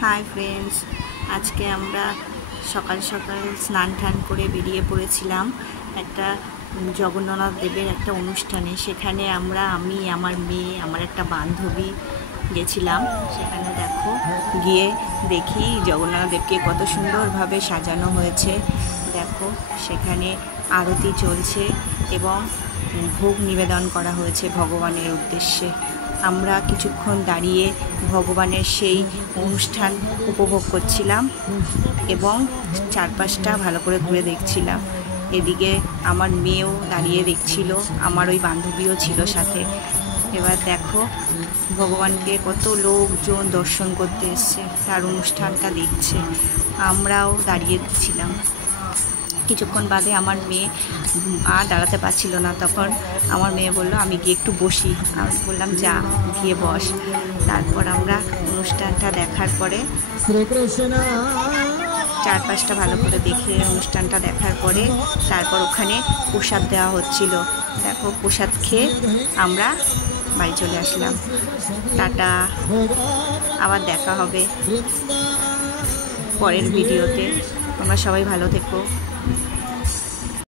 Hi friends, आज के আমরা সকাল সকাল স্নান টান করে বেরিয়ে পড়েছিলাম একটা জগন্নাথ দেবের একটা অনুষ্ঠানে। সেখানে আমি আমার মেয়ে আমার একটা বান্ধবী গেছিলাম। সেখানে দেখো গিয়ে দেখি জগন্নাথ দেবকে কত সুন্দরভাবে সাজানো হয়েছে। দেখো সেখানে আরতি চলছে এবং ভোগ নিবেদন করা হয়েছে ভগবানের উদ্দেশ্যে। আমরা কিছুক্ষণ দাঁড়িয়ে ভগবানের সেই অনুষ্ঠান উপভোগ করছিলাম এবং চারপাশটা ভালো করে ঘুরে দেখছিলাম। এদিকে আমার মেয়েও দাঁড়িয়ে দেখছিল, আমার ওই বান্ধবীও ছিল সাথে। এবার দেখো ভগবানকে কত লোকজন দর্শন করতে এসছে, তার অনুষ্ঠানটা দেখছে। আমরাও দাঁড়িয়ে দেখছিলাম। কিছুক্ষণ বাদে আমার মেয়ে আর দাঁড়াতে পারছিল না, তখন আমার মেয়ে বলল আমি গিয়ে একটু বসি। আমি বললাম যা গিয়ে বস। তারপর আমরা অনুষ্ঠানটা দেখার পরে চারপাশটা ভালো করে দেখে অনুষ্ঠানটা দেখার পরে তারপর ওখানে প্রসাদ দেওয়া হচ্ছিল। দেখো প্রসাদ খেয়ে আমরা বাড়ি চলে আসলাম। টাটা, আবার দেখা হবে পরের ভিডিওতে। তোমরা সবাই ভালো থেকো।